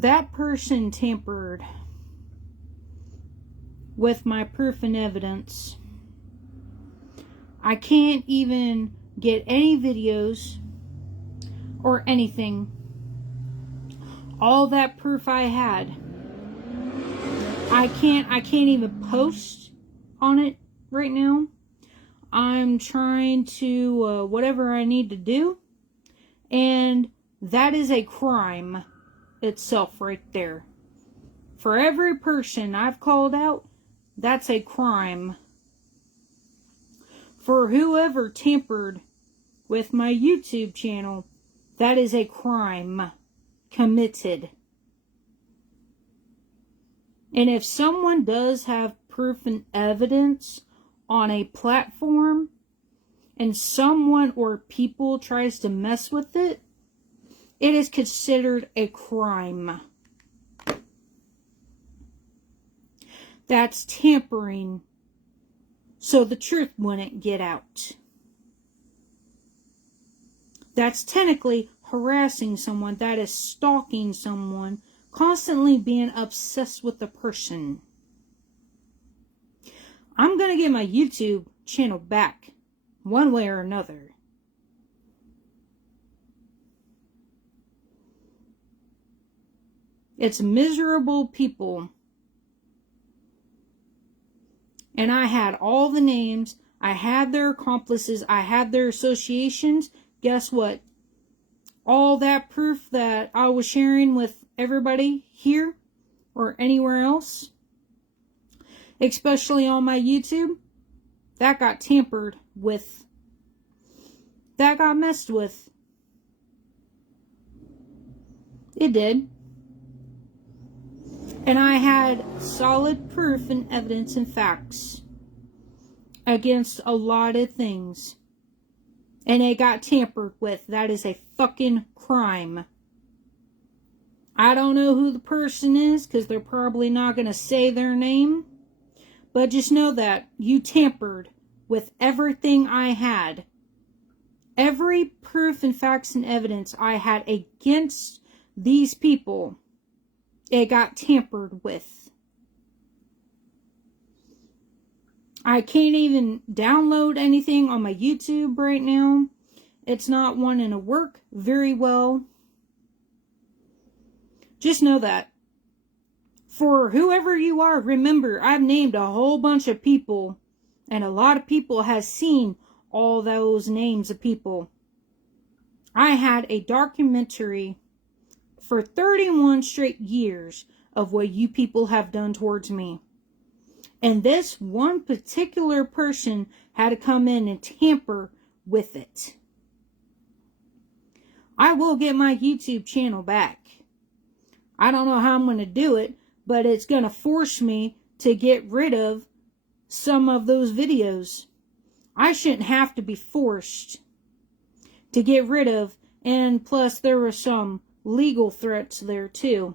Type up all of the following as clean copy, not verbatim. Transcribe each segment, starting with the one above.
That person tampered with my proof and evidence. I can't even get any videos or anything. All that proof I had, I can't even post on it right now. I'm trying to whatever I need to do, and that is a crime itself right there. For every person I've called out, that's a crime. For whoever tampered with my YouTube channel, that is a crime committed. And if someone does have proof and evidence on a platform, and someone or people tries to mess with it, it is considered a crime. That's tampering so the truth wouldn't get out. That's technically harassing someone. That is stalking someone, constantly being obsessed with the person. I'm going to get my YouTube channel back one way or another. It's miserable people. And I had all the names. I had their accomplices. I had their associations. Guess what? All that proof that I was sharing with everybody here or anywhere else, especially on my YouTube, that got tampered with. That got messed with. It did. And I had solid proof and evidence and facts against a lot of things. And it got tampered with. That is a fucking crime. I don't know who the person is, because they're probably not going to say their name. But just know that you tampered with everything I had. Every proof and facts and evidence I had against these people, it got tampered with. I can't even download anything on my YouTube right now. It's not wanting to work very well. Just know that. For whoever you are, remember, I've named a whole bunch of people. And a lot of people has seen all those names of people. I had a documentary for 31 straight years of what you people have done towards me. And this one particular person had to come in and tamper with it. I will get my YouTube channel back. I don't know how I'm going to do it, but it's going to force me to get rid of some of those videos. I shouldn't have to be forced to get rid of, and plus there were some legal threats there too.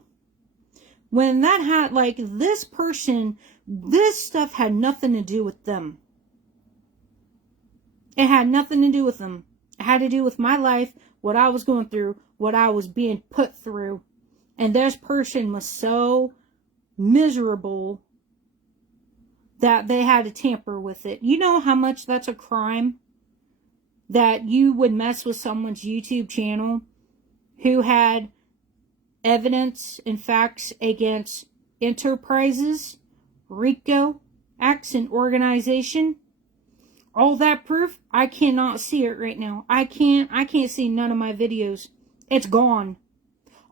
When that had, like, this person, this stuff had nothing to do with them. It had nothing to do with them. It had to do with my life, what I was going through, what I was being put through. And this person was so miserable that they had to tamper with it. You know how much that's a crime? That you would mess with someone's YouTube channel who had evidence and facts against enterprises, RICO, acts and organization. All that proof, I cannot see it right now. I can't see none of my videos. It's gone.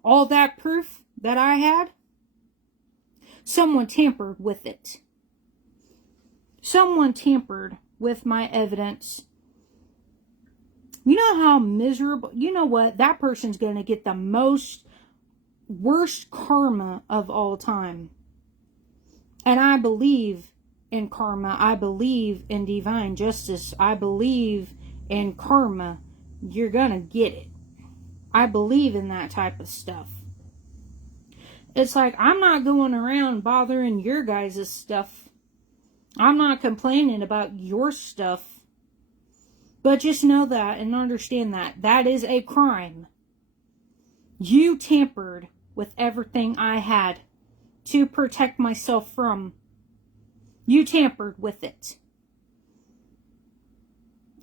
All that proof that I had, someone tampered with it. Someone tampered with my evidence. You know how miserable, you know what? That person's going to get the worst karma of all time. And I believe in karma. I believe in divine justice. I believe in karma. You're going to get it. I believe in that type of stuff. It's like, I'm not going around bothering your guys' stuff. I'm not complaining about your stuff. But just know that and understand that. That is a crime. You tampered with everything I had to protect myself from. You tampered with it.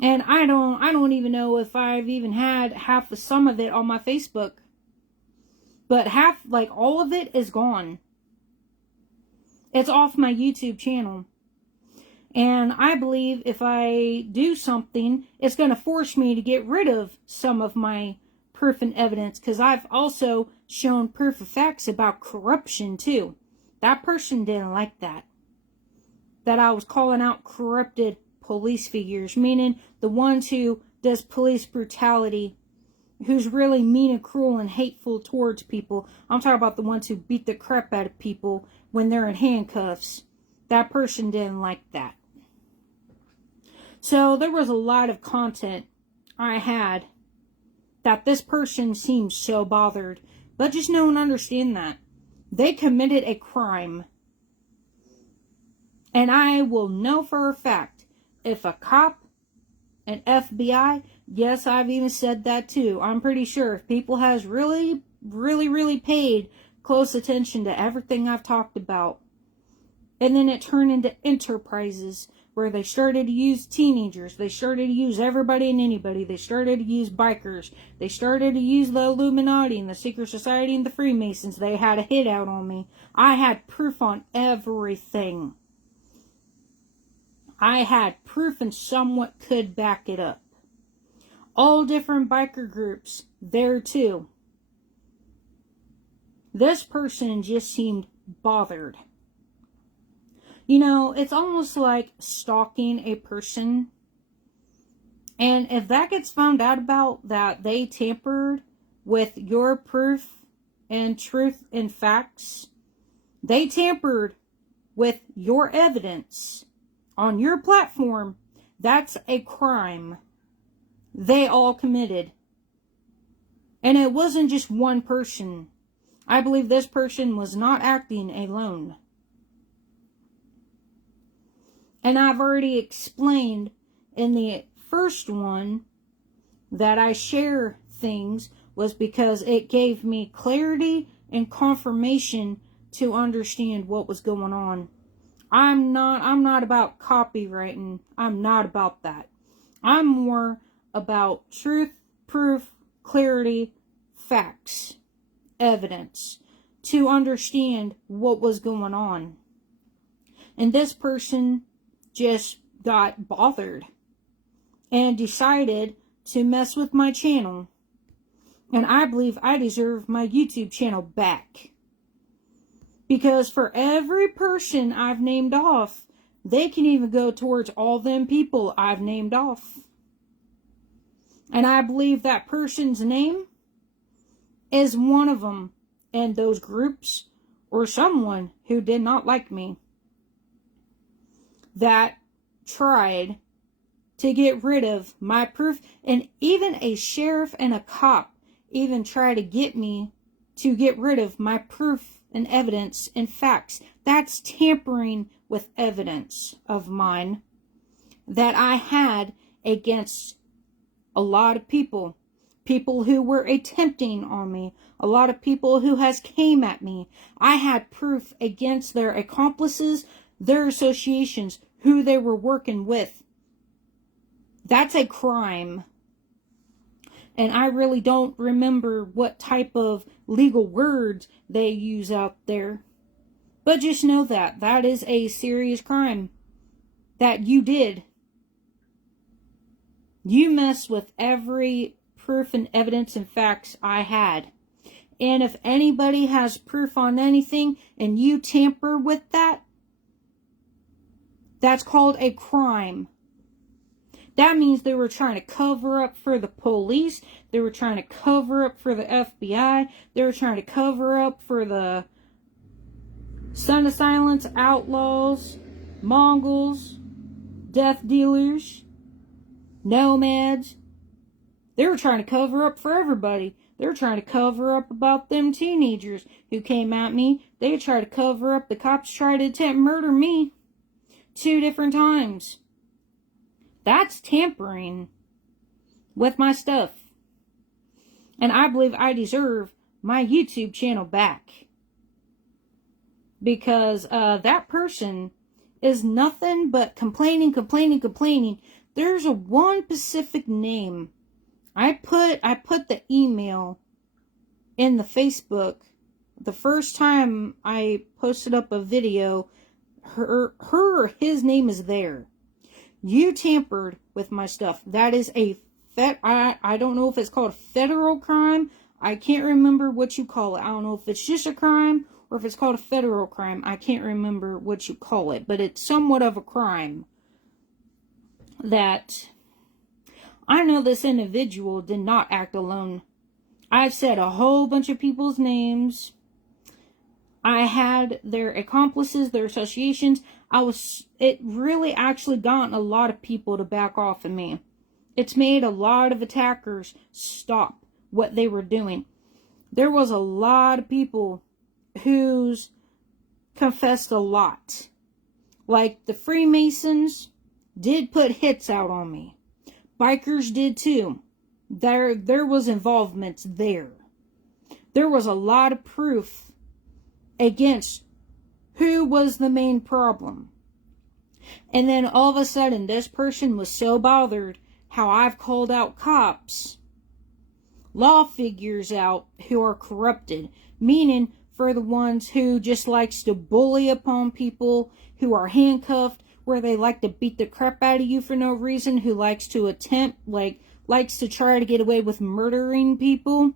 And I don't even know if I've even had half of some of it on my Facebook. But all of it is gone. It's off my YouTube channel. And I believe if I do something, it's going to force me to get rid of some of my proof and evidence. Because I've also shown proof of facts about corruption too. That person didn't like that. That I was calling out corrupted police figures. Meaning the ones who does police brutality. Who's really mean and cruel and hateful towards people. I'm talking about the ones who beat the crap out of people when they're in handcuffs. That person didn't like that. So there was a lot of content I had that this person seemed so bothered. But just know and understand that. They committed a crime. And I will know for a fact, if a cop, an FBI, yes, I've even said that too. I'm pretty sure if people has really paid close attention to everything I've talked about, and then it turned into enterprises where they started to use teenagers, they started to use everybody and anybody, they started to use bikers, they started to use the Illuminati and the Secret Society and the Freemasons. They had a hit out on me. I had proof on everything. I had proof and somewhat could back it up. All different biker groups there too. This person just seemed bothered. You know, it's almost like stalking a person. And if that gets found out about, that they tampered with your proof and truth and facts, they tampered with your evidence on your platform, that's a crime they all committed. And it wasn't just one person. I believe this person was not acting alone. And I've already explained in the first one that I share things was because it gave me clarity and confirmation to understand what was going on. I'm not about copywriting. I'm not about that. I'm more about truth, proof, clarity, facts, evidence to understand what was going on. And this person just got bothered and decided to mess with my channel. And I believe I deserve my YouTube channel back. Because for every person I've named off, they can even go towards all them people I've named off. And I believe that person's name is one of them in those groups, or someone who did not like me, that tried to get rid of my proof. And even a sheriff and a cop even tried to get me to get rid of my proof and evidence and facts. That's tampering with evidence of mine that I had against a lot of people. People who were attempting on me. A lot of people who has came at me. I had proof against their accomplices, their associations, who they were working with. That's a crime. And I really don't remember what type of legal words they use out there. But just know that that is a serious crime that you did. You messed with every proof and evidence and facts I had. And if anybody has proof on anything and you tamper with that, that's called a crime. That means they were trying to cover up for the police. They were trying to cover up for the FBI. They were trying to cover up for the Son of Silence, outlaws, Mongols, death dealers, nomads. They were trying to cover up for everybody. They were trying to cover up about them teenagers who came at me. They tried to cover up the cops tried to attempt murder me 2 different times. That's tampering with my stuff. And I believe I deserve my YouTube channel back. Because that person is nothing but complaining. There's a one specific name. I put the email in the Facebook the first time I posted up a video. His name is there. You tampered with my stuff. That is I don't know if it's called a federal crime. I can't remember what you call it. I don't know if it's just a crime or if it's called a federal crime. I can't remember what you call it, but it's somewhat of a crime. That I know this individual did not act alone. I've said a whole bunch of people's names. I had their accomplices, their associations. It really actually gotten a lot of people to back off of me. It's made a lot of attackers stop what they were doing. There was a lot of people who's confessed a lot. Like the Freemasons did put hits out on me. Bikers did too. There was involvement there. There was a lot of proof against who was the main problem. And then all of a sudden, this person was so bothered how I've called out cops, law figures out who are corrupted, meaning for the ones who just likes to bully upon people, who are handcuffed, where they like to beat the crap out of you for no reason, who likes to likes to try to get away with murdering people.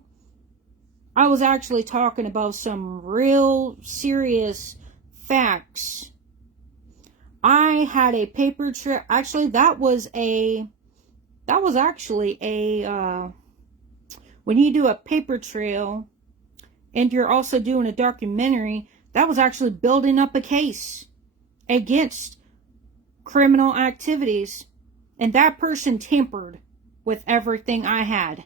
I was actually talking about some real serious facts. I had a paper trail. Actually, that was actually a when you do a paper trail and you're also doing a documentary, that was actually building up a case against criminal activities. And that person tampered with everything I had.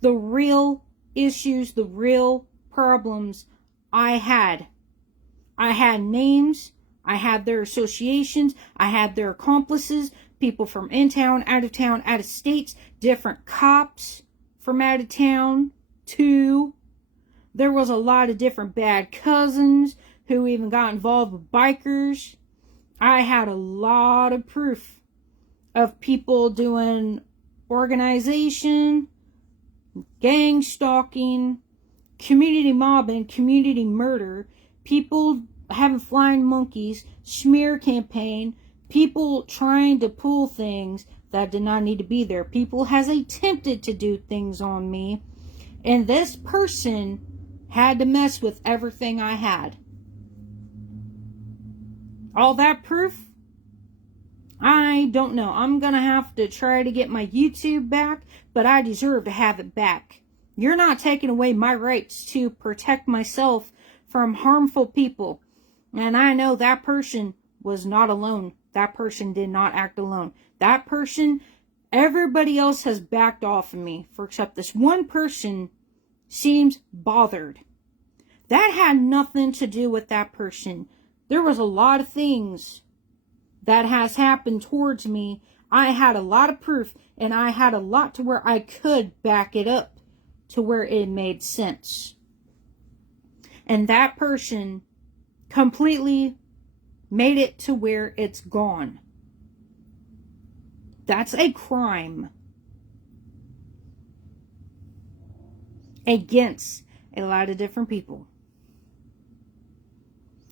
The real issues, the real problems I had. I had names, I had their associations, I had their accomplices, people from in town, out of states, different cops from out of town too. There was a lot of different bad cousins who even got involved with bikers. I had a lot of proof of people doing organization, gang stalking, community mobbing, community murder, people having flying monkeys, smear campaign, people trying to pull things that did not need to be there. People has attempted to do things on me, and this person had to mess with everything I had. All that proof? I don't know. I'm going to have to try to get my YouTube back, but I deserve to have it back. You're not taking away my rights to protect myself from harmful people. And I know that person was not alone. That person did not act alone. That person, everybody else has backed off of me, for except this one person seems bothered. That had nothing to do with that person. There was a lot of things that has happened towards me. I had a lot of proof, and I had a lot to where I could back it up to where it made sense. And that person completely made it to where it's gone. That's a crime against a lot of different people.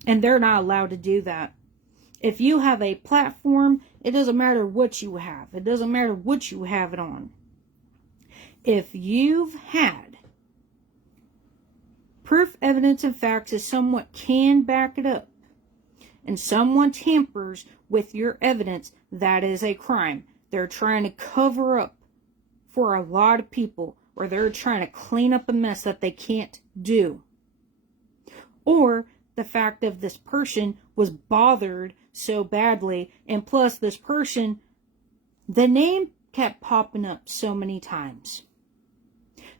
And they're not allowed to do that. If you have a platform, it doesn't matter what you have. It doesn't matter what you have it on. If you've had proof, evidence, and facts that someone can back it up, and someone tampers with your evidence, that is a crime. They're trying to cover up for a lot of people, or they're trying to clean up a mess that they can't do. Or the fact of this person was bothered so badly, and plus this person, the name kept popping up so many times.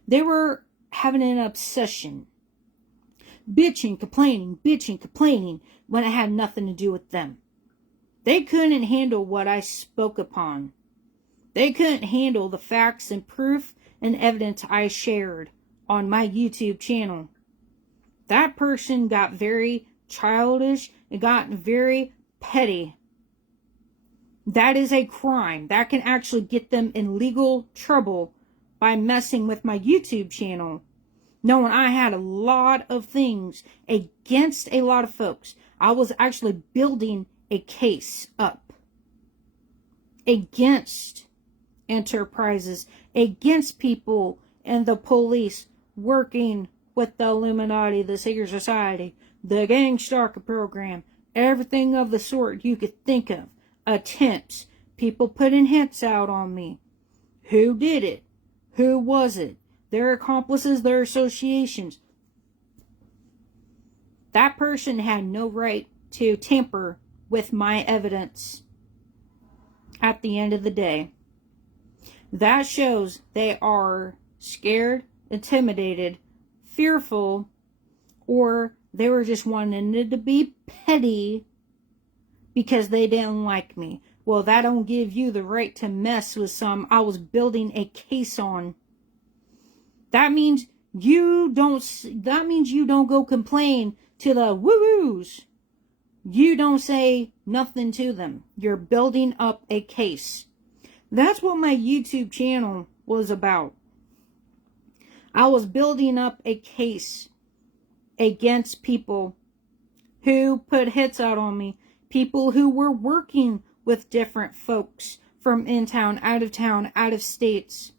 They were having an obsession, bitching, complaining, when it had nothing to do with them. They couldn't handle what I spoke upon. They couldn't handle the facts and proof and evidence I shared on my YouTube channel. That person got very childish. It got very petty. That is a crime. That can actually get them in legal trouble by messing with my YouTube channel. Knowing I had a lot of things against a lot of folks. I was actually building a case up against enterprises, against people and the police working with the Illuminati, the secret society, the gang stalker program, everything of the sort you could think of. Attempts, people putting hints out on me. Who did it? Who was it? Their accomplices, their associations. That person had no right to tamper with my evidence at the end of the day. That shows they are scared, intimidated, fearful, or they were just wanting it to be petty because they didn't like me. Well, that don't give you the right to mess with some I was building a case on. That means you don't go complain to the woo-woos. You don't say nothing to them. You're building up a case. That's what my YouTube channel was about. I was building up a case against people who put hits out on me. People who were working with different folks from in town, out of states.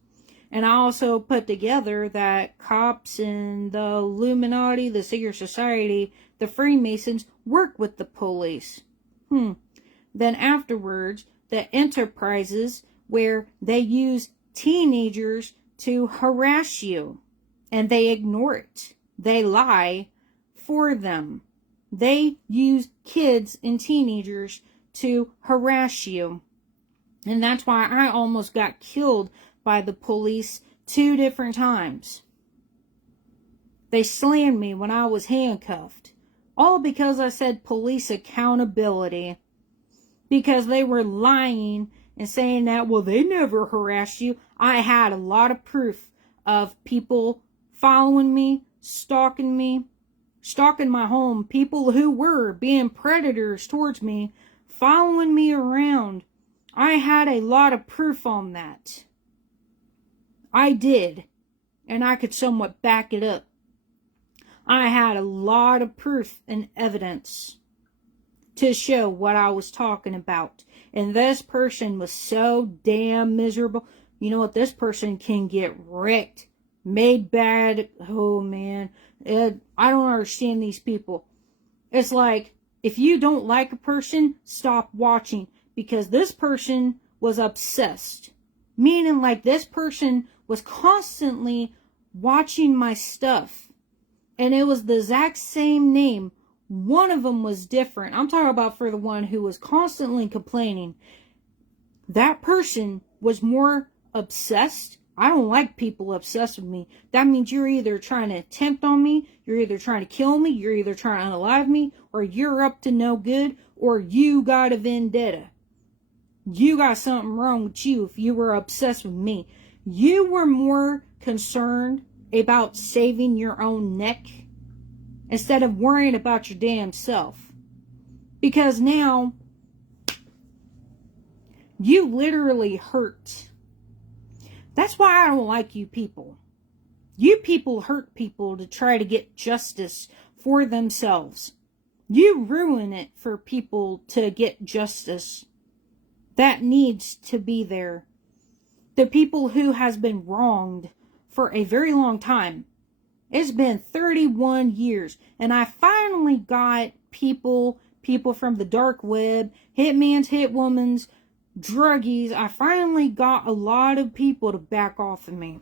And I also put together that cops and the Illuminati, the secret society, the Freemasons work with the police. Then afterwards, the enterprises where they use teenagers to harass you. And they ignore it. They lie for them. They use kids and teenagers to harass you. And that's why I almost got killed by the police 2 different times. They slammed me when I was handcuffed. All because I said police accountability. Because they were lying and saying that, well, they never harassed you. I had a lot of proof of people following me, stalking my home, people who were being predators towards me, following me around. I had a lot of proof on that. I did. And I could somewhat back it up. I had a lot of proof and evidence to show what I was talking about. And this person was so damn miserable. You know what? This person can get wrecked, made bad. Oh, man. I don't understand these people. It's like, if you don't like a person, stop watching. Because this person was obsessed. Meaning, like, this person was constantly watching my stuff. And it was the exact same name. One of them was different. I'm talking about for the one who was constantly complaining. That person was more obsessed. I don't like people obsessed with me. That means you're either trying to attempt on me, you're either trying to kill me, you're either trying to unalive me, or you're up to no good, or you got a vendetta. You got something wrong with you if you were obsessed with me. You were more concerned about saving your own neck instead of worrying about your damn self. Because now, you literally hurt. That's why I don't like you people. You people hurt people to try to get justice for themselves. You ruin it for people to get justice. That needs to be there. The people who has been wronged for a very long time. It's been 31 years. And I finally got people from the dark web, hitmans, hitwomans, druggies. I finally got a lot of people to back off of me.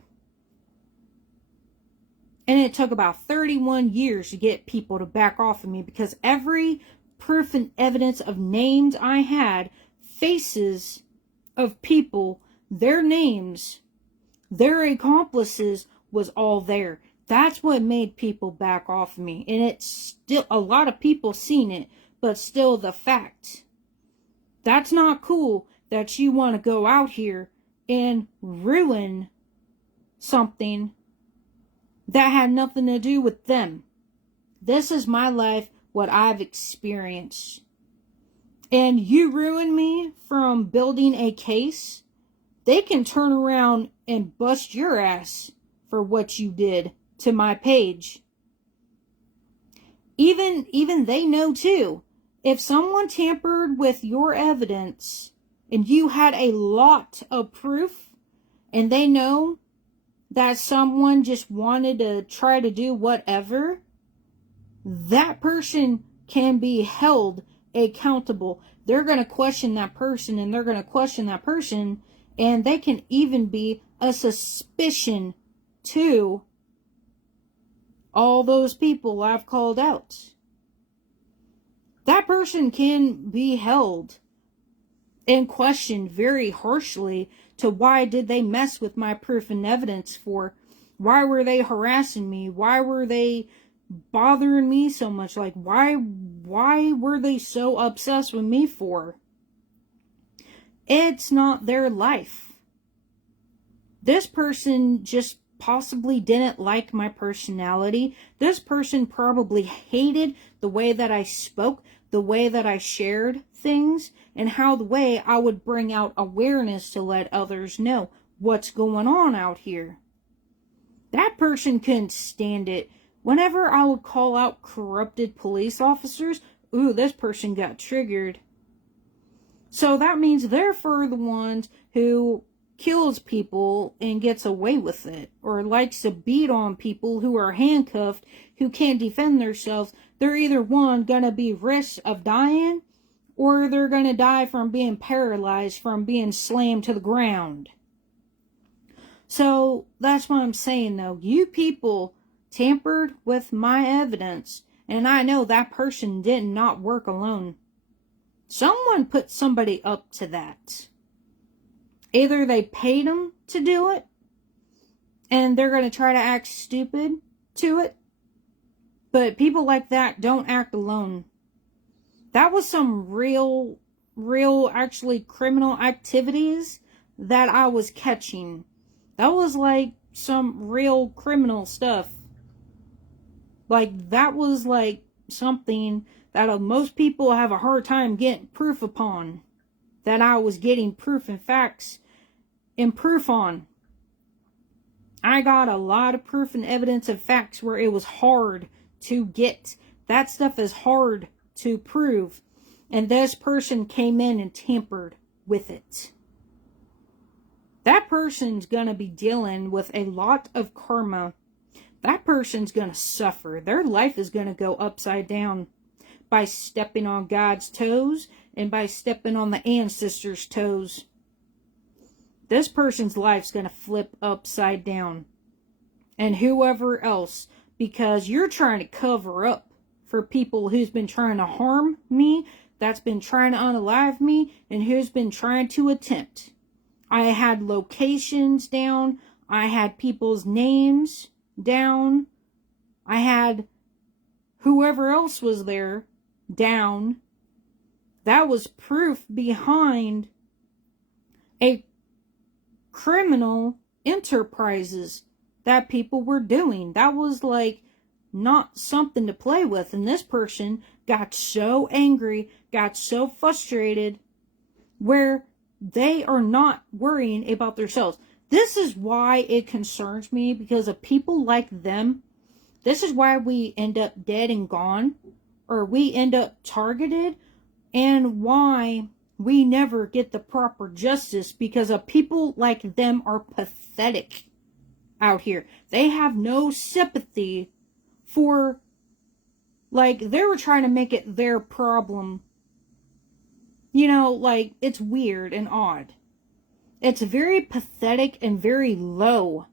And it took about 31 years to get people to back off of me because every proof and evidence of names I had, faces of people, their names, their accomplices was all there. That's what made people back off of me. And it's still, a lot of people seen it, but still the fact. That's not cool that you want to go out here and ruin something that had nothing to do with them. This is my life, what I've experienced. And you ruin me from building a case, they can turn around and bust your ass for what you did to my page. Even they know too. If someone tampered with your evidence and you had a lot of proof, and they know that someone just wanted to try to do whatever, that person can be held accountable. They're going to question that person, and they're going to question that person, and they can even be a suspicion to all those people I've called out. That person can be held and questioned very harshly to why did they mess with my proof and evidence for? Why were they harassing me? Why were they bothering me so much? Like, why were they so obsessed with me for? It's not their life. This person just possibly didn't like my personality. This person probably hated the way that I spoke, the way that I shared things, and how the way I would bring out awareness to let others know what's going on out here. That person couldn't stand it. Whenever I would call out corrupted police officers, this person got triggered. So that means they're for the ones who kills people and gets away with it, or likes to beat on people who are handcuffed, who can't defend themselves. They're either one gonna be risk of dying, or they're gonna die from being paralyzed, from being slammed to the ground. So that's what I'm saying though. You people tampered with my evidence, and I know that person did not work alone. Someone put somebody up to that. Either they paid them to do it, and they're going to try to act stupid to it. But people like that don't act alone. That was some real actually criminal activities that I was catching. That was like some real criminal stuff. Like, that was like something that most people have a hard time getting proof upon. That I was getting proof and facts and proof on. I got a lot of proof and evidence and facts where it was hard to get. That stuff is hard to prove. And this person came in and tampered with it. That person's going to be dealing with a lot of karma. That person's going to suffer. Their life is going to go upside down by stepping on God's toes and by stepping on the ancestors' toes. This person's life's going to flip upside down. And whoever else, because you're trying to cover up for people who's been trying to harm me, that's been trying to unalive me, and who's been trying to attempt. I had locations down. I had people's names down. I had whoever else was there down. That was proof behind a criminal enterprises that people were doing. That was like not something to play with. And this person got so angry, got so frustrated, where they are not worrying about themselves. This is why it concerns me, because of people like them. This is why we end up dead and gone, or we end up targeted, and why we never get the proper justice, because of people like them are pathetic out here. They have no sympathy for, like, they were trying to make it their problem. You know, like, it's weird and odd. It's very pathetic and very low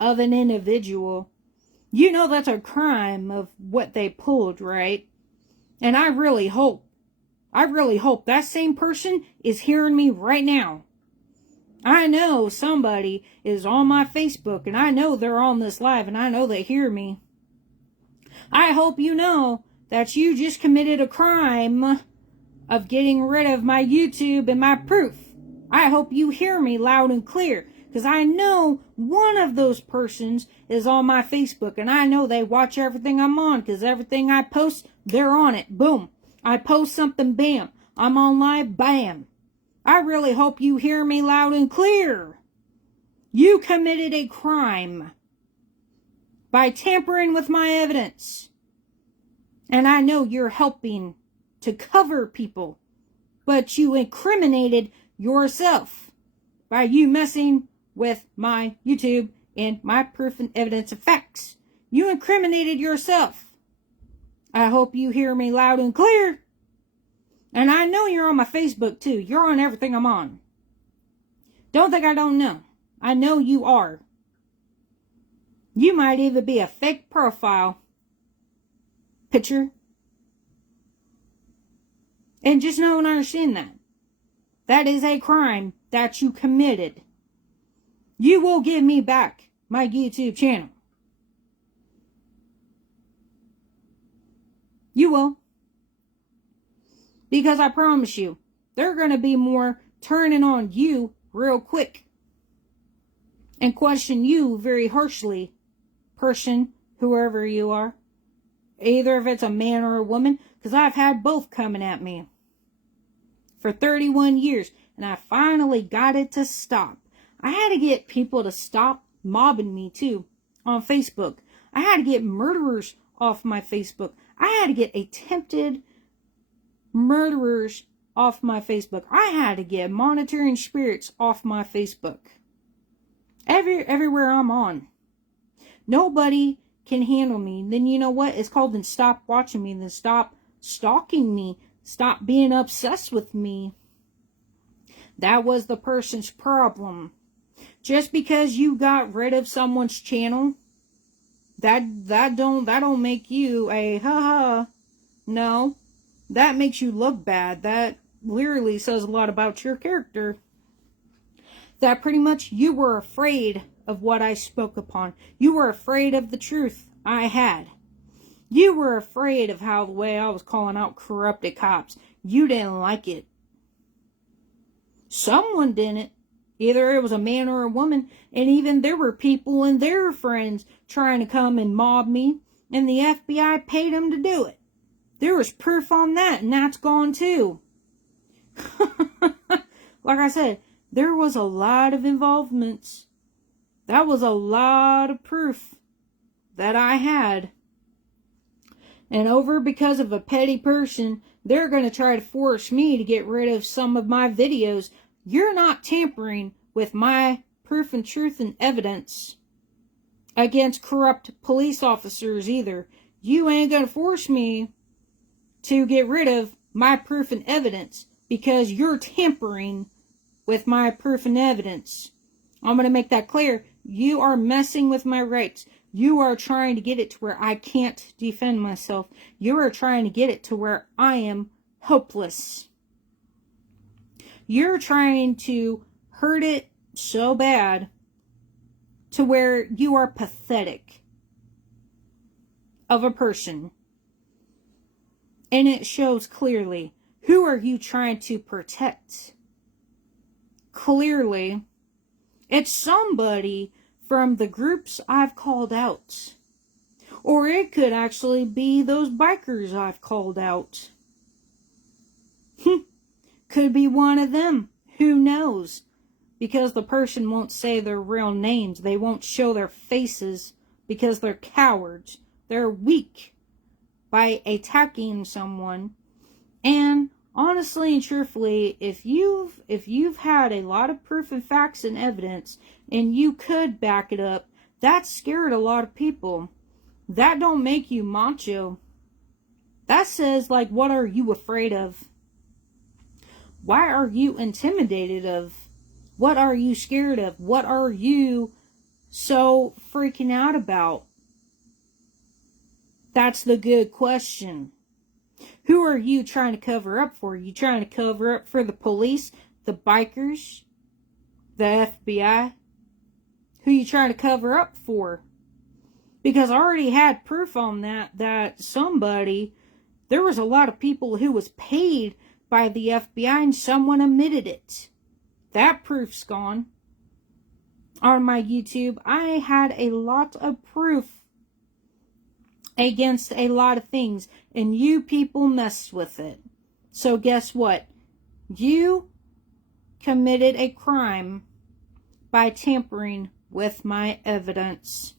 of an individual. You know that's a crime of what they pulled, right? And I really hope that same person is hearing me right now. I know somebody is on my Facebook, and I know they're on this live, and I know they hear me. I hope you know that you just committed a crime of getting rid of my YouTube and my proof. I hope you hear me loud and clear, Because I know one of those persons is on my Facebook. And I know they watch everything I'm on. Because everything I post, they're on it. Boom. I post something, bam. I'm on live, bam. I really hope you hear me loud and clear. You committed a crime by tampering with my evidence. And I know you're helping to cover people. But you incriminated yourself by you messing with my YouTube and my proof and evidence of facts. You incriminated yourself. I hope you hear me loud and clear. And I know you're on my Facebook too. You're on everything I'm on. Don't think I don't know. I know you are. You might even be a fake profile picture. And just know and understand that. That is a crime that you committed. You will give me back my YouTube channel. You will. Because I promise you, they're going to be more turning on you real quick. And question you very harshly, person, whoever you are. Either if it's a man or a woman. Because I've had both coming at me. For 31 years. And I finally got it to stop. I had to get people to stop mobbing me too. On Facebook. I had to get murderers off my Facebook. I had to get attempted murderers off my Facebook. I had to get monitoring spirits off my Facebook. Everywhere I'm on. Nobody can handle me. Then you know what? It's called then stop watching me. Then stop stalking me. Stop being obsessed with me. That was the person's problem. Just because you got rid of someone's channel, that don't make you a ha-ha. No. That makes you look bad. That literally says a lot about your character. That pretty much you were afraid of what I spoke upon. You were afraid of the truth I had. You were afraid of how the way I was calling out corrupted cops. You didn't like it. Someone didn't. Either it was a man or a woman. And even there were people and their friends trying to come and mob me. And the FBI paid them to do it. There was proof on that. And that's gone too. Like I said, there was a lot of involvements. That was a lot of proof that I had. And over because of a petty person, they're going to try to force me to get rid of some of my videos. You're not tampering with my proof and truth and evidence against corrupt police officers either. You ain't going to force me to get rid of my proof and evidence because you're tampering with my proof and evidence. I'm going to make that clear. You are messing with my rights. You are trying to get it to where I can't defend myself. You are trying to get it to where I am helpless. You're trying to hurt it so bad to where you are pathetic of a person. And it shows clearly. Who are you trying to protect? Clearly, it's somebody from the groups I've called out. Or it could actually be those bikers I've called out. Could be one of them. Who knows? Because the person won't say their real names. They won't show their faces because they're cowards. They're weak by attacking someone. And honestly and truthfully, if you've had a lot of proof and facts and evidence, and you could back it up, that scared a lot of people. That don't make you macho. That says, like, what are you afraid of? Why are you intimidated of? What are you scared of? What are you so freaking out about? That's the good question. Who are you trying to cover up for? Are you trying to cover up for the police, the bikers, the FBI? Who are you trying to cover up for? Because I already had proof on that somebody, there was a lot of people who was paid by the FBI and someone admitted it. That proof's gone. on my YouTube, I had a lot of proof against a lot of things, and you people messed with it. So guess what? You committed a crime by tampering with my evidence.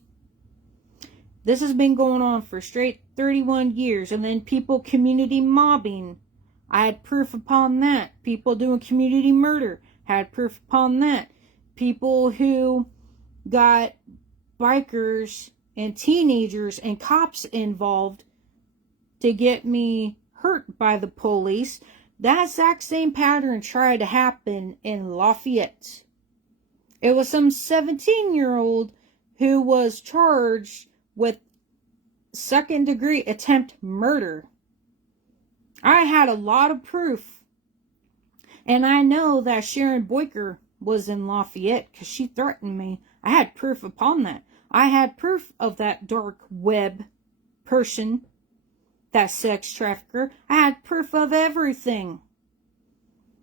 This has been going on for straight 31 years, and then people community mobbing. I had proof upon that. People doing community murder. Had proof upon that. People who got bikers and teenagers and cops involved to get me hurt by the police. That exact same pattern tried to happen in Lafayette. It was some 17-year-old who was charged with second-degree attempt murder. I had a lot of proof. And I know that Sharon Boyker was in Lafayette because she threatened me. I had proof upon that. I had proof of that dark web person, that sex trafficker. I had proof of everything.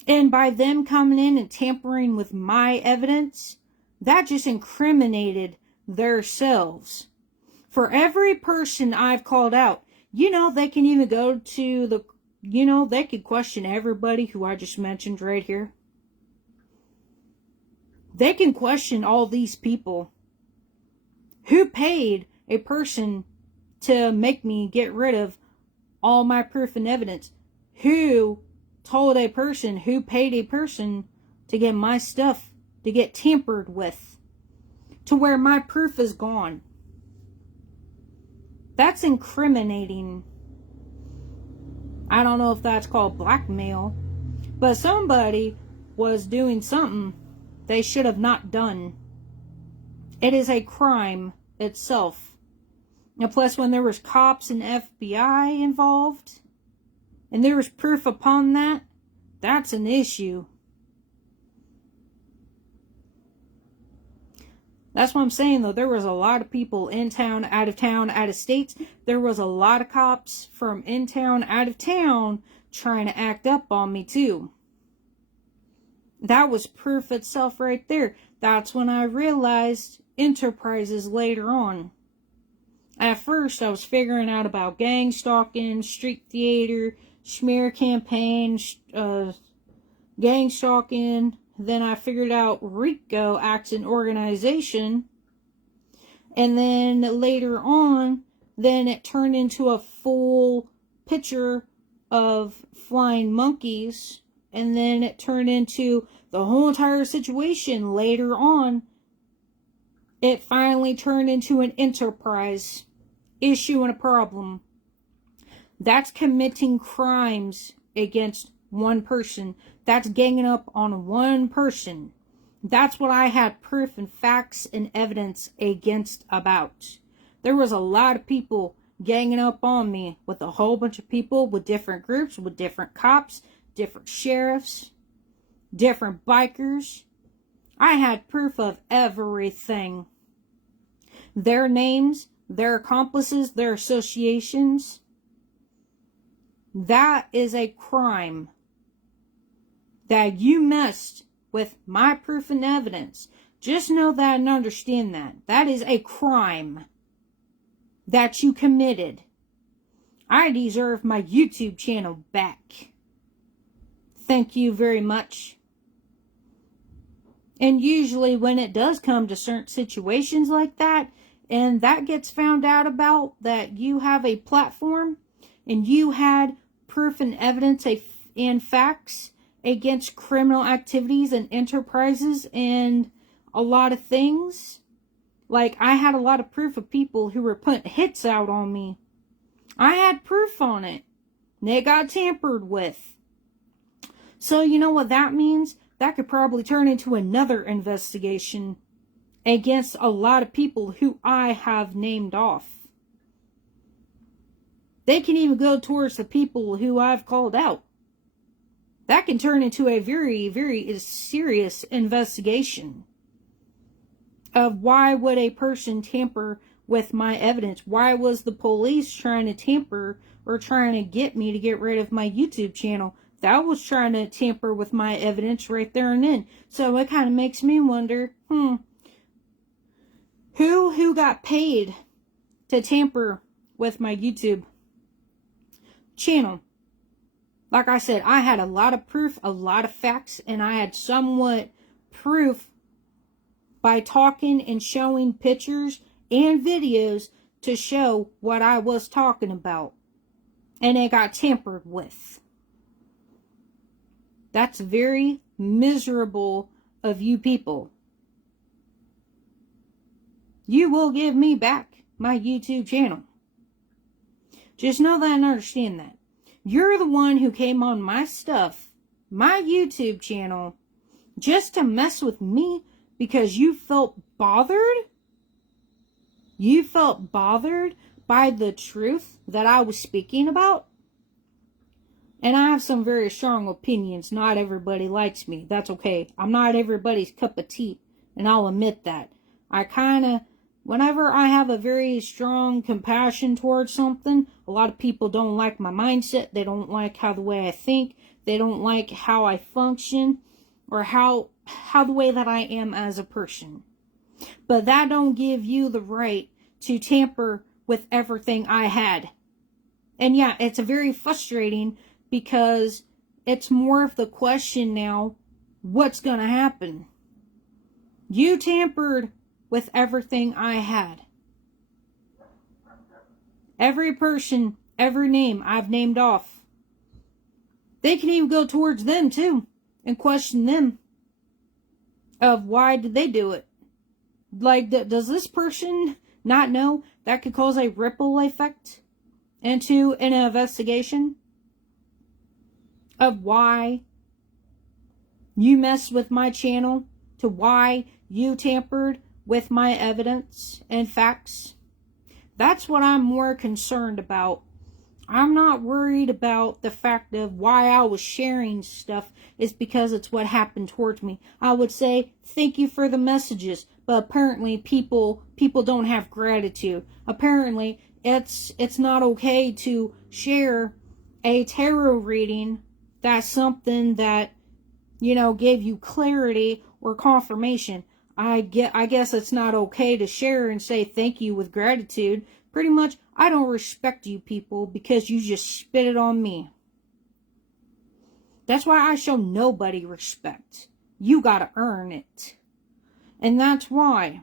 And by them coming in and tampering with my evidence, that just incriminated themselves. For every person I've called out, they can even go to the, they could question everybody who I just mentioned right here. They can question all these people. Who paid a person to make me get rid of all my proof and evidence? Who told a person, who paid a person to get my stuff to get tampered with, to where my proof is gone? That's incriminating. I don't know if that's called blackmail, but somebody was doing something they should have not done. It is a crime itself. And plus, when there was cops and FBI involved, and there was proof upon that, that's an issue. That's what I'm saying, though. There was a lot of people in town, out of states. There was a lot of cops from in town, out of town, trying to act up on me, too. That was proof itself right there. That's when I realized enterprises later on. At first, I was figuring out about gang stalking, street theater, smear campaign, gang stalking. Then I figured out RICO acts an organization. And then later on, then it turned into a full picture of flying monkeys. And then it turned into the whole entire situation. Later on, it finally turned into an enterprise issue and a problem. That's committing crimes against one person. That's ganging up on one person. That's what I had proof and facts and evidence against about. There was a lot of people ganging up on me with a whole bunch of people with different groups, with different cops, different sheriffs, different bikers. I had proof of everything. Their names, their accomplices, their associations. That is a crime. That you messed with my proof and evidence. Just know that and understand that. That is a crime that you committed. I deserve my YouTube channel back. Thank you very much. And usually when it does come to certain situations like that, and that gets found out about, that you have a platform, and you had proof and evidence and facts against criminal activities and enterprises and a lot of things. Like, I had a lot of proof of people who were putting hits out on me. I had proof on it. And it got tampered with. So you know what that means? That could probably turn into another investigation against a lot of people who I have named off. They can even go towards the people who I've called out. That can turn into a very, very serious investigation of why would a person tamper with my evidence? Why was the police trying to tamper or trying to get me to get rid of my YouTube channel? That was trying to tamper with my evidence right there and then. So it kind of makes me wonder, Who got paid to tamper with my YouTube channel? Like I said, I had a lot of proof, a lot of facts, and I had somewhat proof by talking and showing pictures and videos to show what I was talking about. And it got tampered with. That's very miserable of you people. You will give me back my YouTube channel. Just know that and understand that. You're the one who came on my stuff, my YouTube channel, just to mess with me because you felt bothered? You felt bothered by the truth that I was speaking about? And I have some very strong opinions. Not everybody likes me. That's okay. I'm not everybody's cup of tea, and I'll admit that. Whenever I have a very strong compassion towards something, a lot of people don't like my mindset. They don't like the way I think. They don't like how I function or how the way that I am as a person. But that don't give you the right to tamper with everything I had. And yeah, it's very frustrating because it's more of the question now, what's going to happen? You tampered with everything I had. Every person, every name I've named off. They can even go towards them too and question them of why did they do it. Like, does this person not know that could cause a ripple effect into an investigation of why you messed with my channel, to why you tampered with my evidence and facts? That's what I'm more concerned about. I'm not worried about the fact of why I was sharing stuff is because it's what happened towards me. I would say thank you for the messages, but apparently people don't have gratitude. Apparently it's not okay to share a tarot reading that's something that, gave you clarity or confirmation. I guess it's not okay to share and say thank you with gratitude. Pretty much, I don't respect you people because you just spit it on me. That's why I show nobody respect. You gotta earn it. And that's why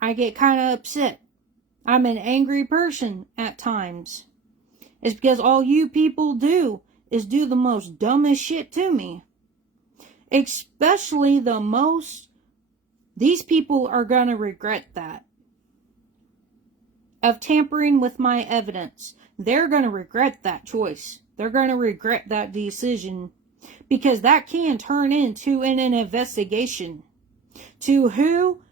I get kind of upset. I'm an angry person at times. It's because all you people do is do the most dumbest shit to me. Especially the most. These people are going to regret that. Of tampering with my evidence. They're going to regret that choice. They're going to regret that decision. Because that can turn into an investigation. To who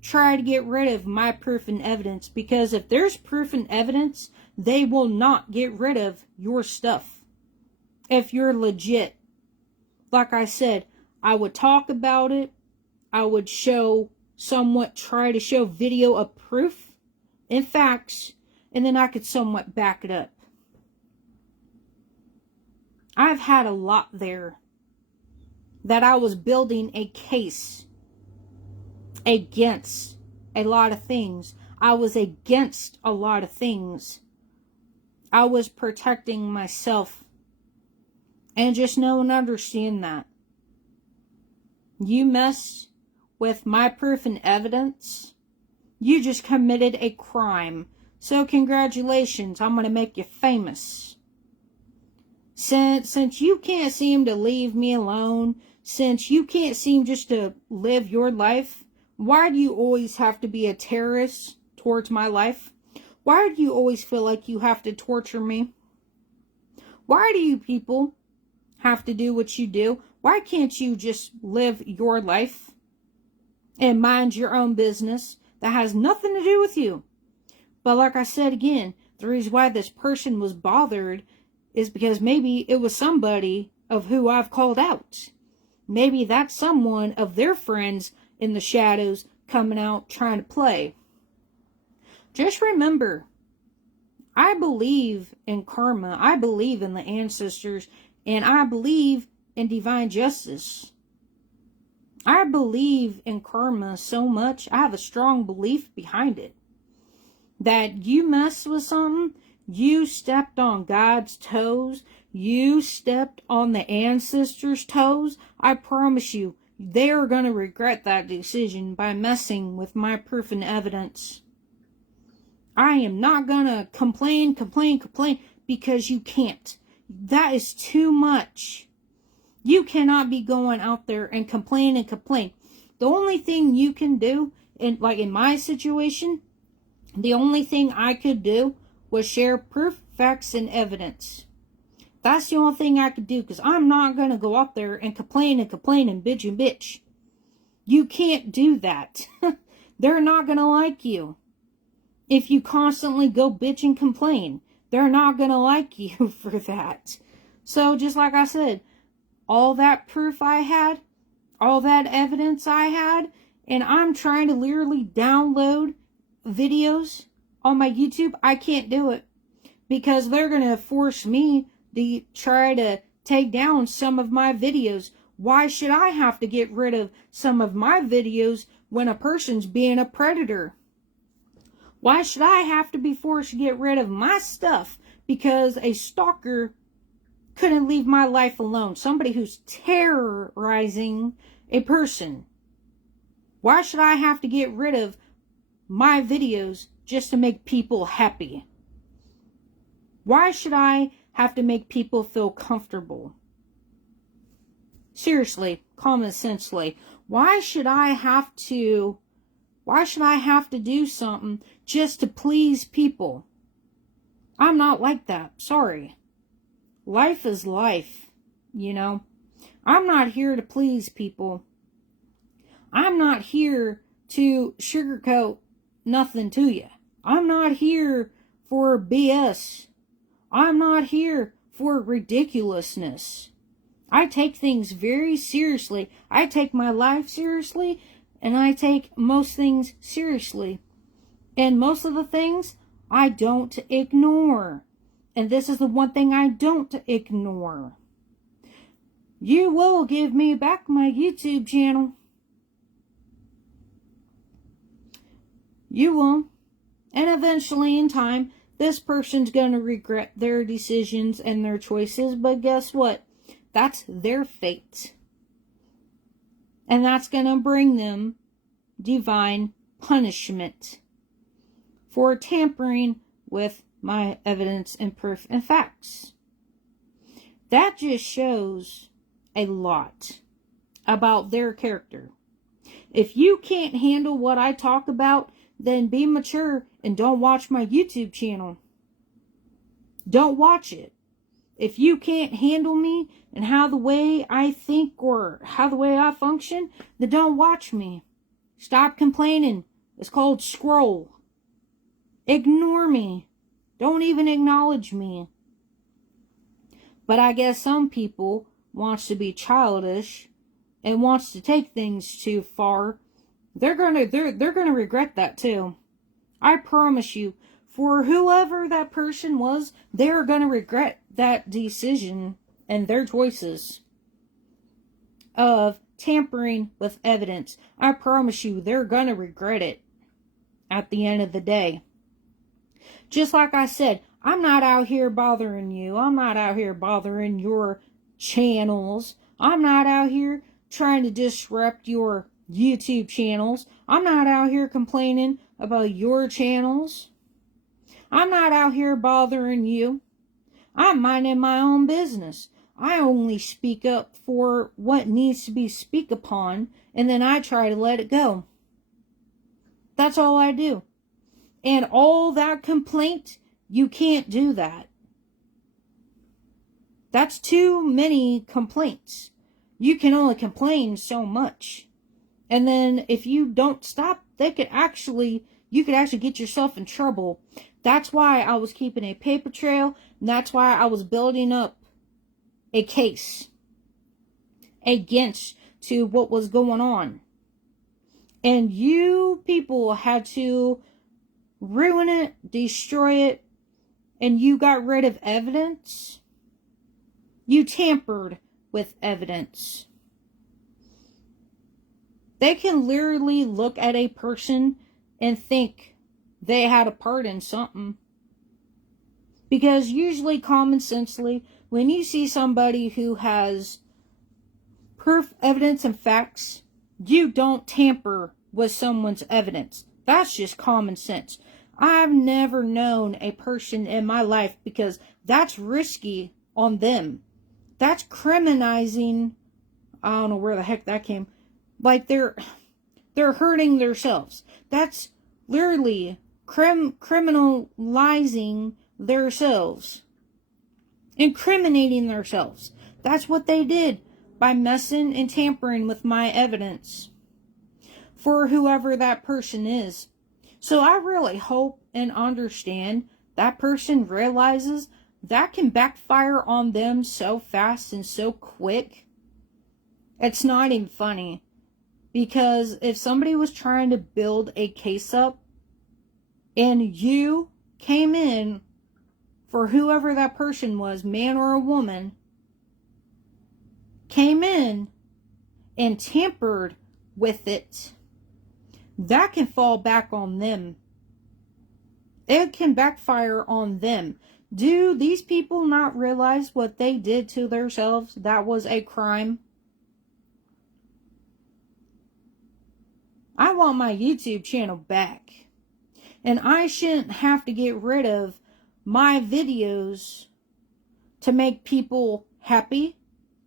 try to get rid of my proof and evidence. Because if there's proof and evidence, they will not get rid of your stuff. If you're legit. Like I said, I would talk about it. I would try to show video of proof and facts, and then I could somewhat back it up. I've had a lot there that I was building a case against a lot of things. I was against a lot of things. I was protecting myself. And just know and understand that. You mess with my proof and evidence, you just committed a crime. So congratulations, I'm going to make you famous. Since you can't seem to leave me alone, since you can't seem just to live your life, why do you always have to be a terrorist towards my life? Why do you always feel like you have to torture me? Why do you people have to do what you do? Why can't you just live your life and mind your own business that has nothing to do with you? But like I said again, the reason why this person was bothered is because maybe it was somebody of who I've called out. Maybe that's someone of their friends in the shadows coming out trying to play. Just remember, I believe in karma. I believe in the ancestors. And I believe in divine justice. I believe in karma so much. I have a strong belief behind it. That you mess with something, you stepped on God's toes, you stepped on the ancestors' toes, I promise you, they're going to regret that decision by messing with my proof and evidence. I am not going to complain, because you can't. That is too much. You cannot be going out there and complain. The only thing you can do, in my situation, the only thing I could do was share proof, facts, and evidence. That's the only thing I could do, because I'm not going to go out there and complain and bitch. You can't do that. They're not going to like you. If you constantly go bitch and complain, they're not going to like you for that. So just like I said, all that proof I had, all that evidence I had, and I'm trying to literally download videos on my YouTube, I can't do it because they're going to force me to try to take down some of my videos. Why should I have to get rid of some of my videos when a person's being a predator? Why should I have to be forced to get rid of my stuff because a stalker couldn't leave my life alone? Somebody who's terrorizing a person. Why should I have to get rid of my videos just to make people happy? Why should I have to make people feel comfortable? Seriously, common sensely, why should I have to do something just to please people? I'm not like that. Sorry. Life is life, you know. I'm not here to please people. I'm not here to sugarcoat nothing to you. I'm not here for BS. I'm not here for ridiculousness. I take things very seriously. I take my life seriously, and I take most things seriously. And most of the things I don't ignore. And this is the one thing I don't ignore. You will give me back my YouTube channel. You will. And eventually in time, this person's going to regret their decisions and their choices. But guess what? That's their fate. And that's going to bring them divine punishment for tampering with my evidence and proof and facts. That just shows a lot about their character. If you can't handle what I talk about, then be mature and don't watch my YouTube channel. Don't watch it. If you can't handle me and how the way I think or how the way I function, then don't watch me. Stop complaining. It's called scroll. Ignore me. Don't even acknowledge me. But I guess some people wants to be childish and wants to take things too far. They're gonna regret that too. I promise you, for whoever that person was, they're gonna regret that decision and their choices of tampering with evidence. I promise you, they're gonna regret it at the end of the day. Just like I said, I'm not out here bothering you. I'm not out here bothering your channels. I'm not out here trying to disrupt your YouTube channels. I'm not out here complaining about your channels. I'm not out here bothering you. I'm minding my own business. I only speak up for what needs to be speak upon, and then I try to let it go. That's all I do. And all that complaint, you can't do that. That's too many complaints. You can only complain so much. And then if you don't stop, you could actually get yourself in trouble. That's why I was keeping a paper trail, and that's why I was building up a case against to what was going on. And you people had to ruin it, destroy it, and you got rid of evidence. You tampered with evidence. They can literally look at a person and think they had a part in something. Because usually, common sensely, when you see somebody who has proof, evidence, and facts, you don't tamper with someone's evidence. That's just common sense. I've never known a person in my life, because that's risky on them. That's criminalizing. I don't know where the heck that came. Like they're hurting themselves. That's literally criminalizing themselves. Incriminating themselves. That's what they did by messing and tampering with my evidence for whoever that person is. So I really hope and understand that person realizes that can backfire on them so fast and so quick. It's not even funny. Because if somebody was trying to build a case up and you came in for whoever that person was, man or a woman, came in and tampered with it, that can fall back on them. It can backfire on them. Do these people not realize what they did to themselves? That was a crime. I want my YouTube channel back. And I shouldn't have to get rid of my videos to make people happy,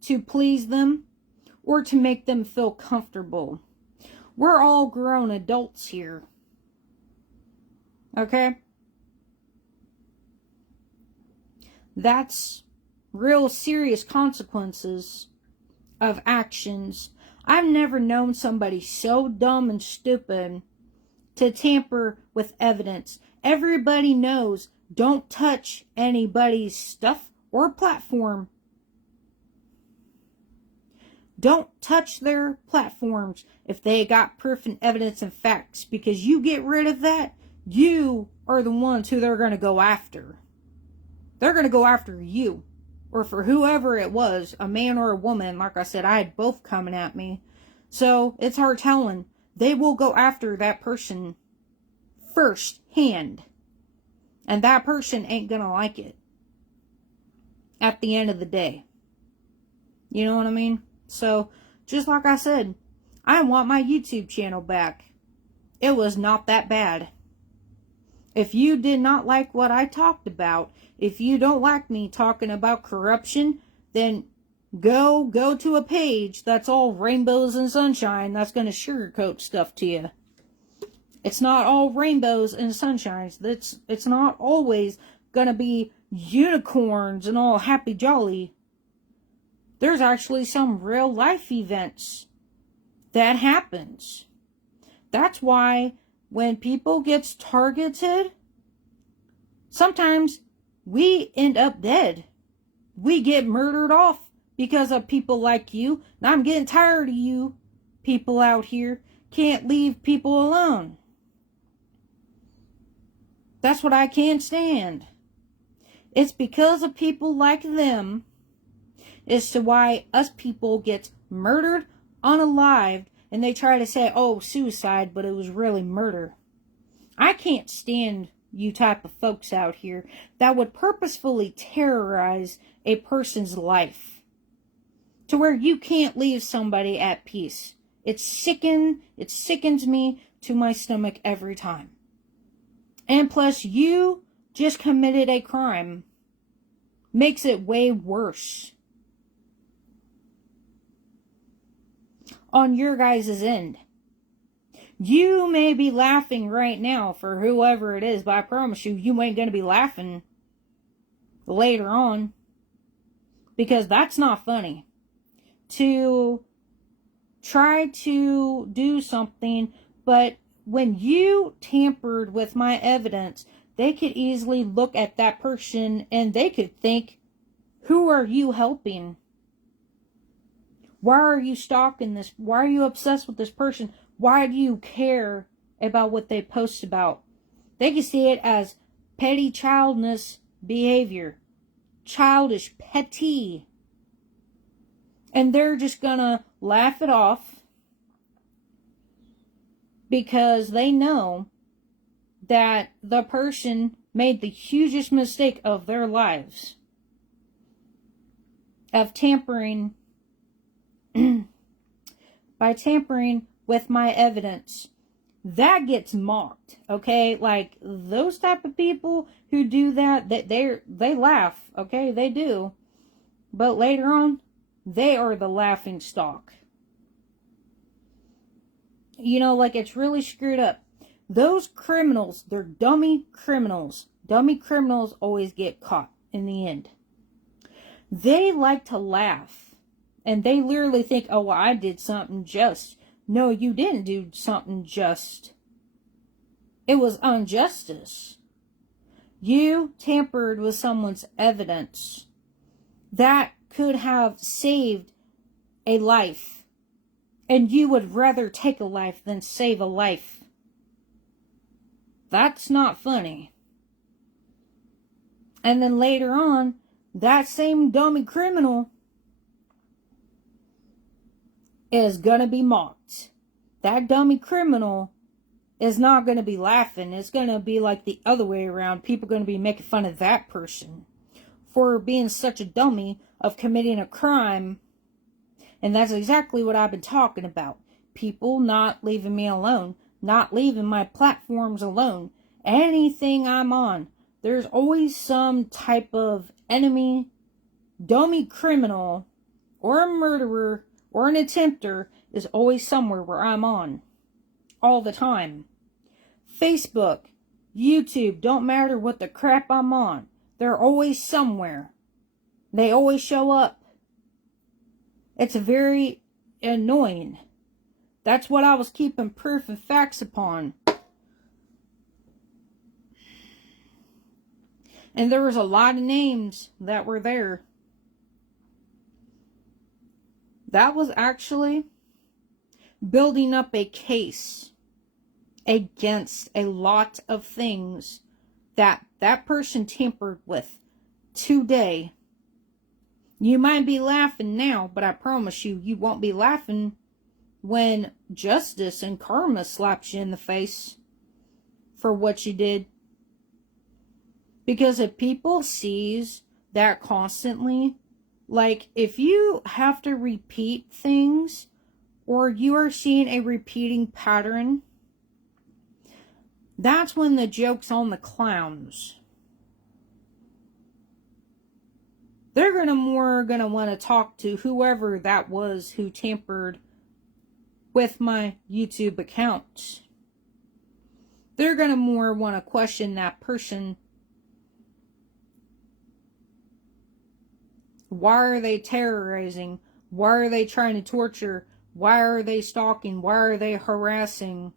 to please them, or to make them feel comfortable. We're all grown adults here. Okay? That's real serious consequences of actions. I've never known somebody so dumb and stupid to tamper with evidence. Everybody knows, don't touch anybody's stuff or platform. Don't touch their platforms if they got proof and evidence and facts, because you get rid of that, you are the ones who they're going to go after. They're going to go after you. Or for whoever it was, a man or a woman. Like I said, I had both coming at me. So, it's hard telling. They will go after that person first hand. And that person ain't gonna like it. At the end of the day. You know what I mean? So, just like I said, I want my YouTube channel back. It was not that bad. If you did not like what I talked about, if you don't like me talking about corruption, then go to a page that's all rainbows and sunshine that's going to sugarcoat stuff to you. It's not all rainbows and sunshines. It's not always going to be unicorns and all happy jolly. There's actually some real life events that happens. That's why when people gets targeted, sometimes we end up dead. We get murdered off because of people like you. And I'm getting tired of you people out here. Can't leave people alone. That's what I can't stand. It's because of people like them as to why us people get murdered, unalived, and they try to say, oh, suicide, but it was really murder. I can't stand you type of folks out here that would purposefully terrorize a person's life to where you can't leave somebody at peace. It sickens me to my stomach every time. And plus, you just committed a crime. Makes it way worse. On your guys' end. You may be laughing right now for whoever it is, but I promise you ain't going to be laughing later on. Because that's not funny. To try to do something, but when you tampered with my evidence, they could easily look at that person and they could think, who are you helping? Why are you stalking this? Why are you obsessed with this person? Why do you care about what they post about? They can see it as petty childness behavior. Childish, petty. And they're just gonna laugh it off. because they know that the person made the hugest mistake of their lives of tampering by tampering with my evidence. That gets mocked, okay? Like, those type of people who do that, they laugh, okay? They do. But later on, they are the laughing stock. You know, like, it's really screwed up. Those criminals, they're dummy criminals. Dummy criminals always get caught in the end. They like to laugh. And they literally think, oh, well, I did something just. No, you didn't do something just. It was injustice. You tampered with someone's evidence. That could have saved a life. And you would rather take a life than save a life. That's not funny. And then later on, that same dummy criminal is going to be mocked. That dummy criminal is not going to be laughing. It's going to be like the other way around. People are going to be making fun of that person for being such a dummy of committing a crime. And that's exactly what I've been talking about. People not leaving me alone. Not leaving my platforms alone. Anything I'm on, there's always some type of enemy, dummy criminal, or a murderer, or an attempter is always somewhere where I'm on. All the time. Facebook, YouTube, don't matter what the crap I'm on. They're always somewhere. They always show up. It's very annoying. That's what I was keeping proof and facts upon. And there was a lot of names that were there. That was actually building up a case against a lot of things that that person tampered with today. You might be laughing now, but I promise you, you won't be laughing when justice and karma slaps you in the face for what you did. Because if people sees that constantly, like if you have to repeat things or you are seeing a repeating pattern, that's when the joke's on the clowns. They're going to want to talk to whoever that was who tampered with my YouTube account. They're going to want to question that person. Why are they terrorizing? Why are they trying to torture? Why are they stalking? Why are they harassing?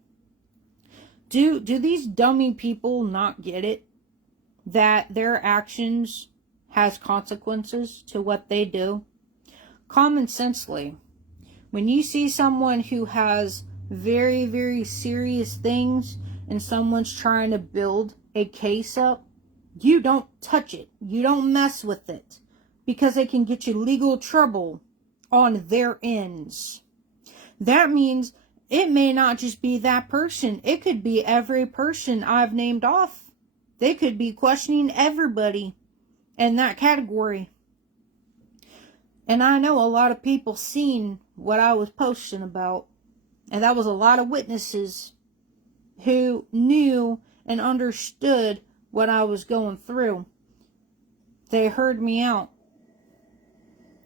Do these dummy people not get it? That their actions has consequences to what they do? Common sensely. When you see someone who has very, very serious things and someone's trying to build a case up, you don't touch it. You don't mess with it. Because it can get you legal trouble on their ends. That means it may not just be that person. It could be every person I've named off. They could be questioning everybody in that category. And I know a lot of people seen what I was posting about. And that was a lot of witnesses who knew and understood what I was going through. They heard me out.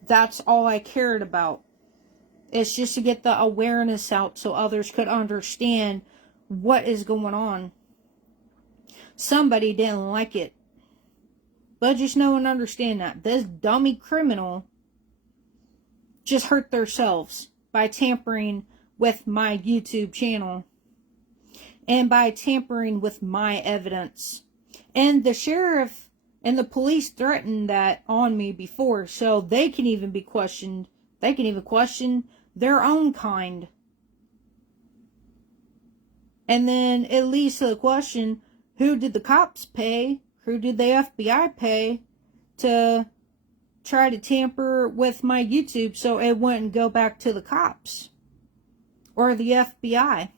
That's all I cared about. It's just to get the awareness out so others could understand what is going on. Somebody didn't like it. But just know and understand that this dummy criminal just hurt themselves by tampering with my YouTube channel. And by tampering with my evidence. And the sheriff and the police threatened that on me before, so they can even be questioned. They can even question their own kind. And then it leads to the question, who did the cops pay? Who did the FBI pay to try to tamper with my YouTube so it wouldn't go back to the cops or the FBI?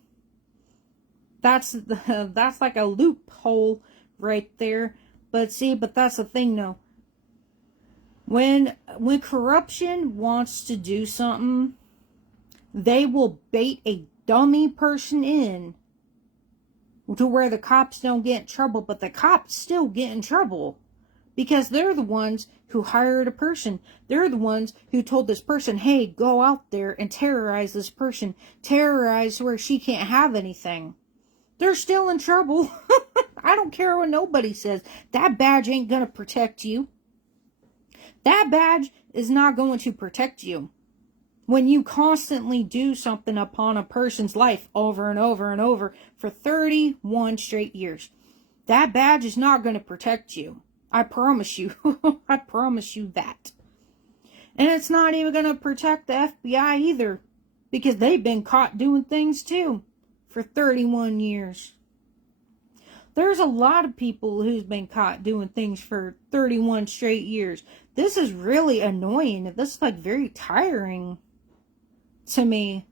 That's like a loophole right there. But see, but that's the thing though. When corruption wants to do something, they will bait a dummy person in to where the cops don't get in trouble, but the cops still get in trouble because they're the ones who hired a person. They're the ones who told this person, hey, go out there and terrorize this person. Terrorize where she can't have anything. They're still in trouble. I don't care what nobody says. That badge ain't going to protect you. That badge is not going to protect you. When you constantly do something upon a person's life over and over and over for 31 straight years, that badge is not going to protect you. I promise you. I promise you that. And it's not even going to protect the FBI either, because they've been caught doing things too for 31 years. There's a lot of people who's been caught doing things for 31 straight years. This is really annoying. This is like very tiring to me.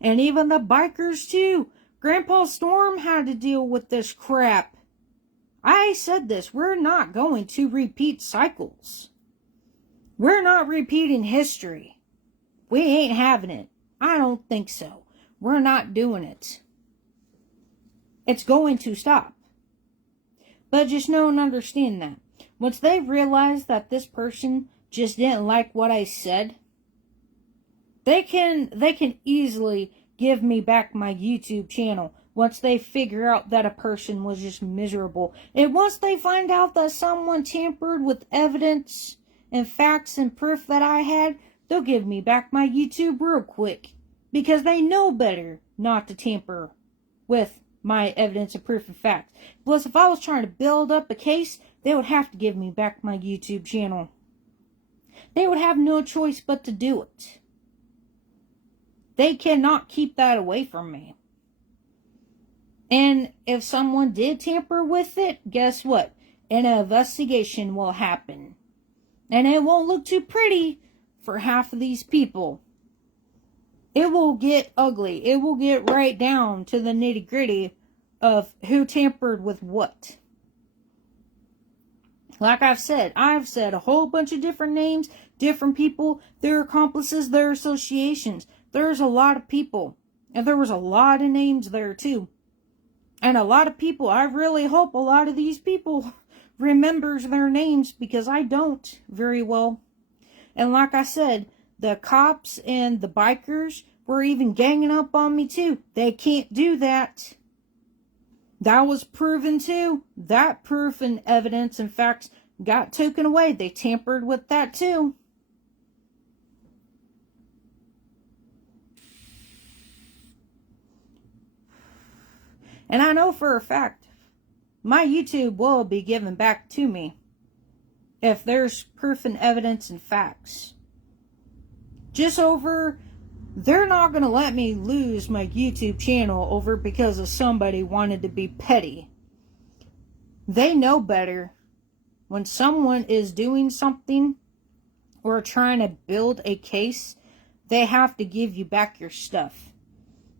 And even the bikers too. Grandpa Storm had to deal with this crap. I said this. We're not going to repeat cycles. We're not repeating history. We ain't having it. I don't think so. We're not doing it. It's going to stop. But just know and understand that. Once they realize that this person just didn't like what I said, they can easily give me back my YouTube channel once they figure out that a person was just miserable. And once they find out that someone tampered with evidence and facts and proof that I had, they'll give me back my YouTube real quick. Because they know better not to tamper with my evidence and proof and facts. Plus, if I was trying to build up a case, they would have to give me back my YouTube channel. They would have no choice but to do it. They cannot keep that away from me. And if someone did tamper with it, guess what? An investigation will happen. And it won't look too pretty for half of these people. It will get ugly. It will get right down to the nitty-gritty of who tampered with what. Like I've said a whole bunch of different names, different people, their accomplices, their associations. There's a lot of people. And there was a lot of names there too. And a lot of people, I really hope a lot of these people remembers their names, because I don't very well. And like I said, the cops and the bikers were even ganging up on me too. They can't do that. That was proven too. That proof and evidence and facts got taken away. They tampered with that too. And I know for a fact, my YouTube will be given back to me if there's proof and evidence and facts. Just over, they're not going to let me lose my YouTube channel over because of somebody wanted to be petty. They know better. When someone is doing something or trying to build a case, they have to give you back your stuff.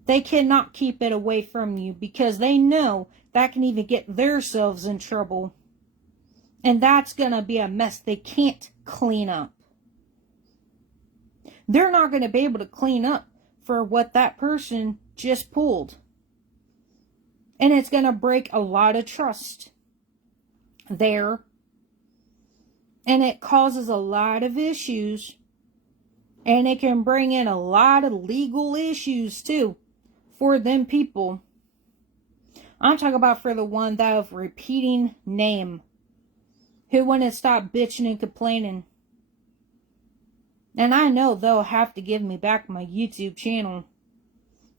They cannot keep it away from you because they know that can even get themselves in trouble. And that's going to be a mess they can't clean up. They're not going to be able to clean up for what that person just pulled. And it's going to break a lot of trust there. And it causes a lot of issues. And it can bring in a lot of legal issues too for them people. I'm talking about for the one that of repeating name, who wouldn't stop bitching and complaining. And I know they'll have to give me back my YouTube channel.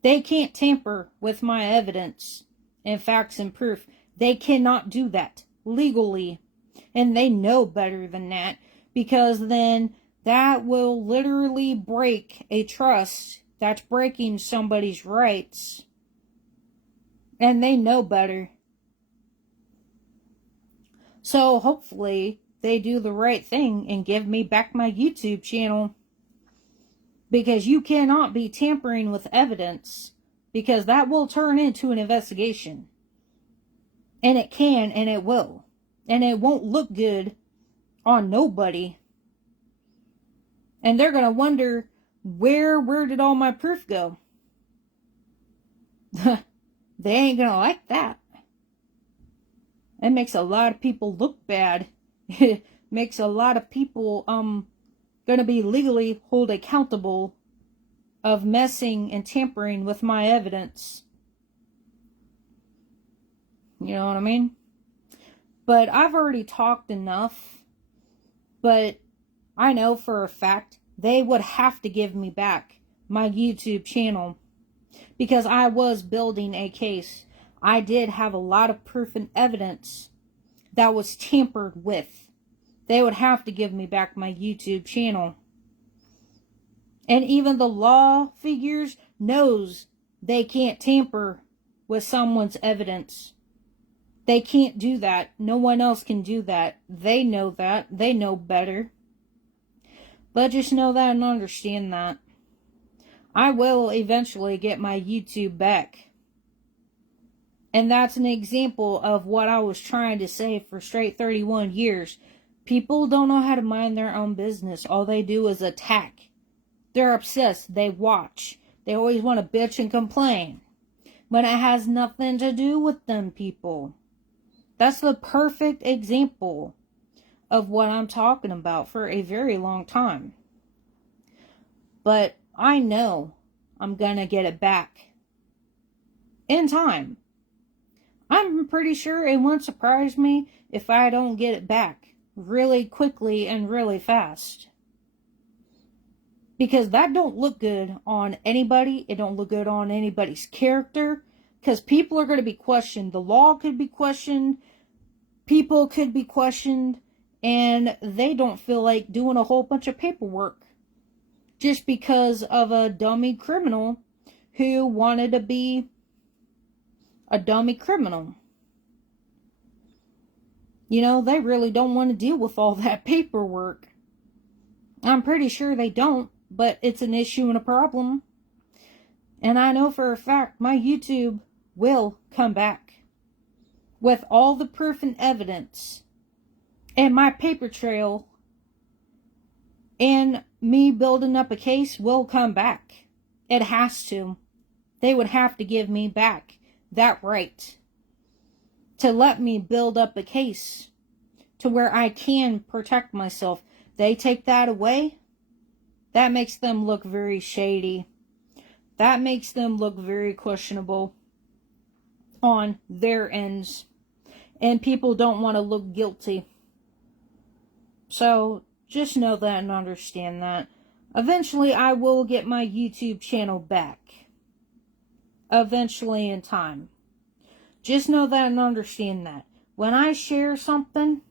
They can't tamper with my evidence and facts and proof. They cannot do that legally. And they know better than that, because then that will literally break a trust. That's breaking somebody's rights. And they know better. So hopefully they do the right thing and give me back my YouTube channel. Because you cannot be tampering with evidence because that will turn into an investigation. And it can, and it will. And it won't look good on nobody. And they're going to wonder, where did all my proof go? They ain't going to like that. It makes a lot of people look bad. It makes a lot of people going to be legally held accountable of messing and tampering with my evidence. You know what I mean? But I've already talked enough. But I know for a fact they would have to give me back my YouTube channel. Because I was building a case. I did have a lot of proof and evidence that was tampered with. They would have to give me back my YouTube channel. And even the law figures knows they can't tamper with someone's evidence. They can't do that. No one else can do that. They know that. They know better. But just know that and understand that. I will eventually get my YouTube back. And that's an example of what I was trying to say for straight 31 years. People don't know how to mind their own business. All they do is attack. They're obsessed. They watch. They always want to bitch and complain. But it has nothing to do with them people. That's the perfect example of what I'm talking about for a very long time. But I know I'm gonna get it back. In time. I'm pretty sure it won't surprise me if I don't get it back really quickly and really fast. Because that don't look good on anybody. It don't look good on anybody's character. Because people are going to be questioned. The law could be questioned. People could be questioned. And they don't feel like doing a whole bunch of paperwork. Just because of a dummy criminal who wanted to be a dummy criminal. You know, they really don't want to deal with all that paperwork. I'm pretty sure they don't, but it's an issue and a problem. And I know for a fact my YouTube will come back with all the proof and evidence, and my paper trail and me building up a case will come back. It has to. They would have to give me back that right to let me build up a case to where I can protect myself. They take that away, that makes them look very shady. That makes them look very questionable on their ends. And people don't want to look guilty. So just know that and understand that. Eventually I will get my YouTube channel back. Eventually in time. Just know that and understand that. When I share something,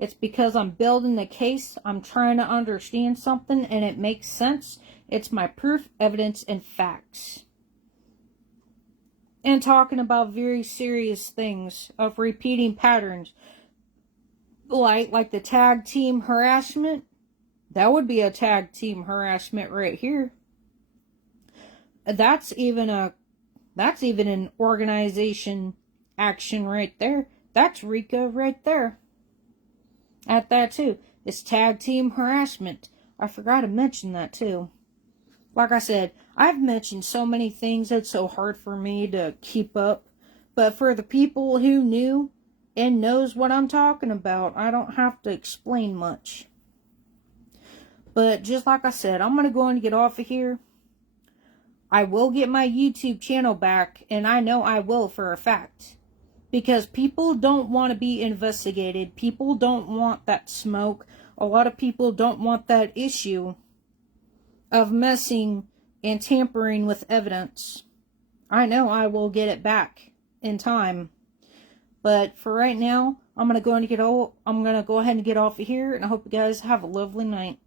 it's because I'm building a case. I'm trying to understand something and it makes sense. It's my proof, evidence, and facts. And talking about very serious things of repeating patterns. Like the tag team harassment. That would be a tag team harassment right here. That's even an organization action right there. That's RICO right there. At that too. It's tag team harassment. I forgot to mention that too. Like I said, I've mentioned so many things, it's so hard for me to keep up. But for the people who knew and knows what I'm talking about, I don't have to explain much. But just like I said, I'm going to go and get off of here. I will get my YouTube channel back, and I know I will for a fact. Because people don't want to be investigated. People don't want that smoke. A lot of people don't want that issue of messing and tampering with evidence. I know I will get it back in time. But for right now, I'm going to go ahead and get off of here, and I hope you guys have a lovely night.